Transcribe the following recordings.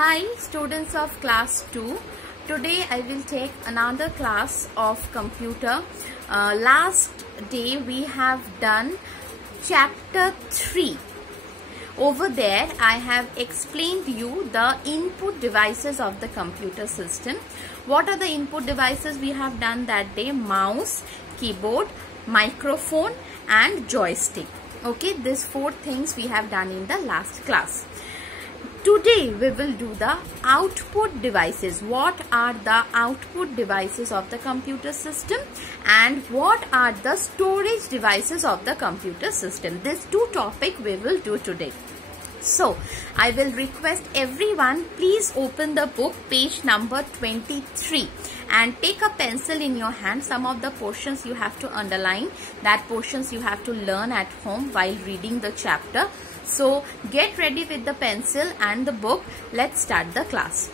Hi students of class 2. Today I will take another class of computer. Last day we have done chapter 3. Over there I have explained you the input devices of the computer system. What are the input devices we have done that day? Mouse, keyboard, microphone and joystick. Okay, these 4 things we have done in the last class. Today we will do the output devices. What are the output devices of the computer system and what are the storage devices of the computer system? These 2 topics we will do today. So I will request everyone, please open the book page number 23 and take a pencil in your hand. Some of the portions you have to underline, that portions you have to learn at home while reading the chapter. So get ready with the pencil and the book. Let's start the class.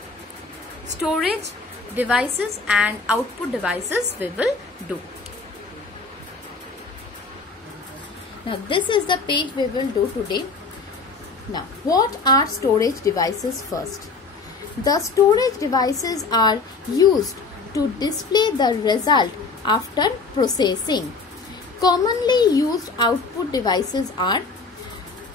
Storage devices and output devices we will do. Now this is the page we will do today. Now what are storage devices first? The storage devices are used to display the result after processing. Commonly used output devices are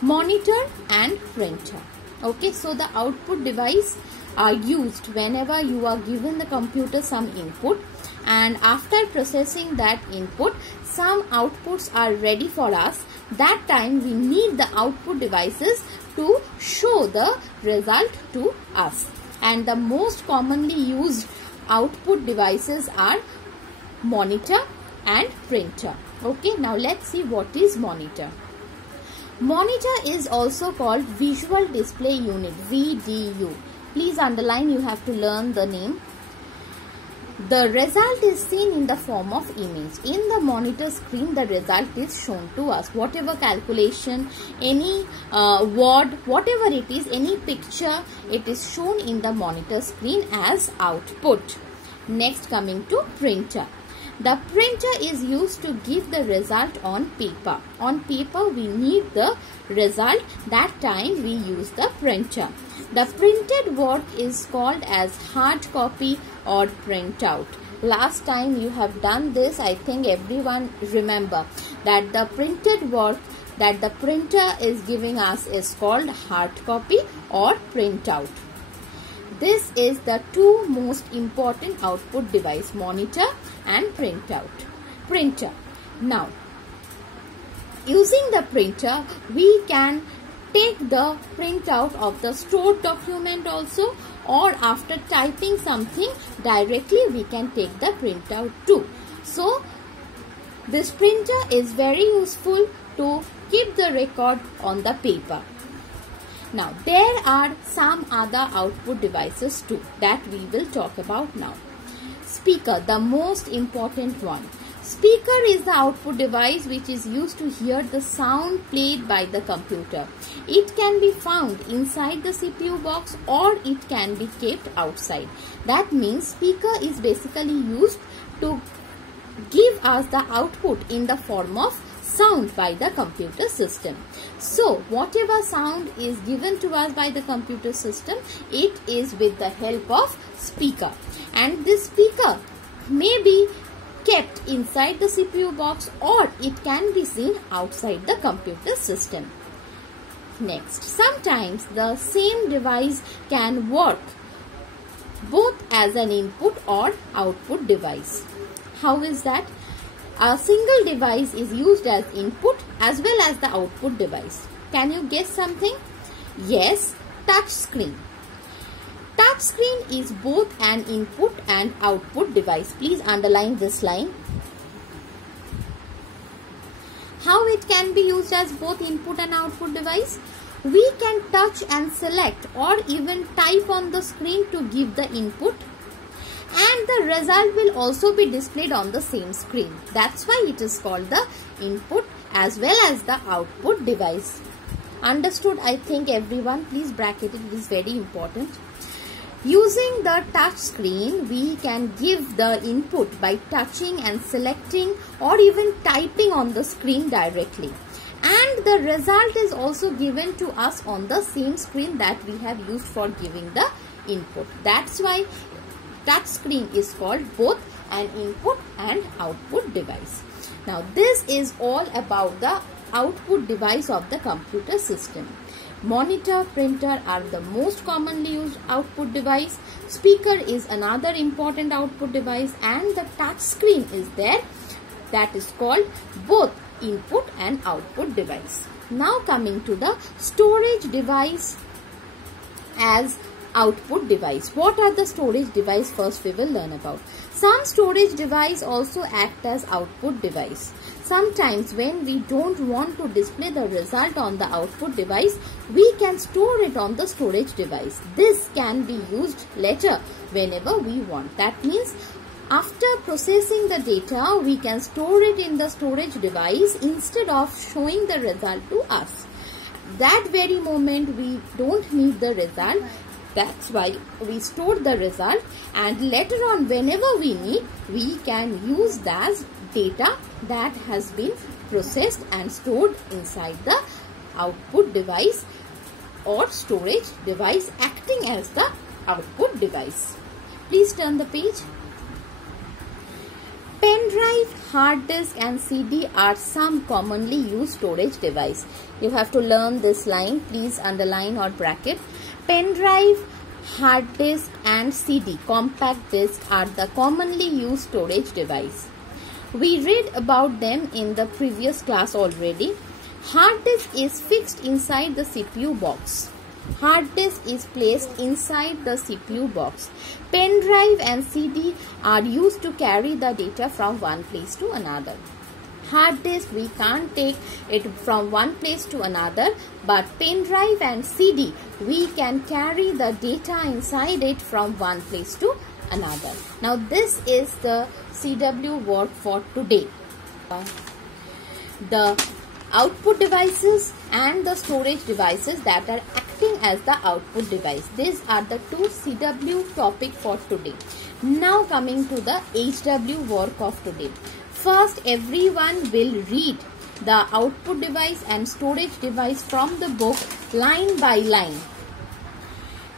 monitor and printer. Okay, so the output device are used whenever you are given the computer some input, and after processing that input some outputs are ready for us. That time we need the output devices to show the result to us, and the most commonly used output devices are monitor and printer. Okay, now let's see what is monitor. Monitor is also called Visual Display Unit, VDU. Please underline, you have to learn the name. The result is seen in the form of image. In the monitor screen, the result is shown to us. Whatever calculation, any word, whatever it is, any picture, it is shown in the monitor screen as output. Next, coming to printer. The printer is used to give the result on paper. On paper we need the result, that time we use the printer. The printed work is called as hard copy or printout. Last time you have done this, I think everyone remember that the printed work that the printer is giving us is called hard copy or printout. This is the 2 most important output device, monitor and printer. Now, using the printer, we can take the printout of the stored document also, or after typing something directly we can take the printout too. So, this printer is very useful to keep the record on the paper. Now, there are some other output devices too that we will talk about now. Speaker, the most important one. Speaker is the output device which is used to hear the sound played by the computer. It can be found inside the CPU box or it can be kept outside. That means speaker is basically used to give us the output in the form of sound by the computer system. So whatever sound is given to us by the computer system, it is with the help of speaker, and this speaker may be kept inside the CPU box or it can be seen outside the computer system. Next, sometimes the same device can work both as an input or output device. How is that? A single device is used as input as well as the output device. Can you guess something? Yes, touch screen. Touch screen is both an input and output device. Please underline this line. How it can be used as both input and output device? We can touch and select or even type on the screen to give the input, and the result will also be displayed on the same screen. That's why it is called the input as well as the output device. Understood, I think everyone? Please bracket it, it is very important. Using the touch screen, we can give the input by touching and selecting or even typing on the screen directly. and the result is also given to us on the same screen that we have used for giving the input. That's why touch screen is called both an input and output device. Now this is all about the output device of the computer system. Monitor, printer are the most commonly used output device. Speaker is another important output device, and the touch screen is there, that is called both input and output device. Now coming to the storage device as output device. What are the storage device? First we will learn about. Some storage device also act as output device. Sometimes when we don't want to display the result on the output device, we can store it on the storage device. This can be used later whenever we want. That means after processing the data, we can store it in the storage device instead of showing the result to us. That very moment we don't need the result. That's why we store the result, and later on whenever we need, we can use that data that has been processed and stored inside the output device or storage device, acting as the output device. Please turn the page. Pen drive, hard disk and CD are some commonly used storage device. You have to learn this line. Please underline or bracket. Pen drive, hard disk and CD, compact disc, are the commonly used storage device. We read about them in the previous class already. Hard disk is fixed inside the CPU box. Hard disk is placed inside the CPU box. Pen drive and CD are used to carry the data from one place to another. Hard disk, we can't take it from one place to another, but pen drive and CD, we can carry the data inside it from one place to another. Now this is the CW work for today. The output devices and the storage devices that are acting as the output device. These are the two CW topic for today. Now coming to the HW work of today. First, everyone will read the output device and storage device from the book line by line.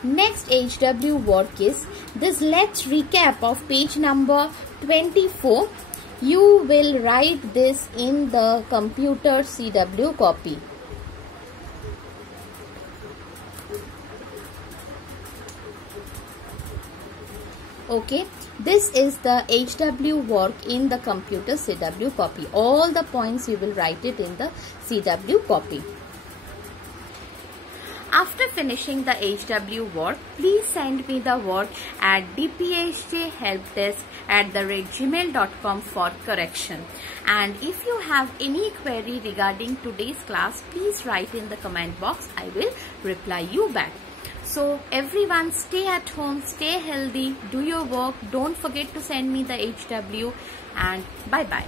Next HW work is this. Let's recap of page number 24. You will write this in the computer CW copy. Okay, this is the HW work in the computer CW copy. All the points you will write it in the CW copy. After finishing the HW work, please send me the work at dphjhelpdesk@gmail.com for correction. And if you have any query regarding today's class, please write in the comment box. I will reply you back. So everyone, stay at home, stay healthy, do your work. Don't forget to send me the HW, and bye-bye.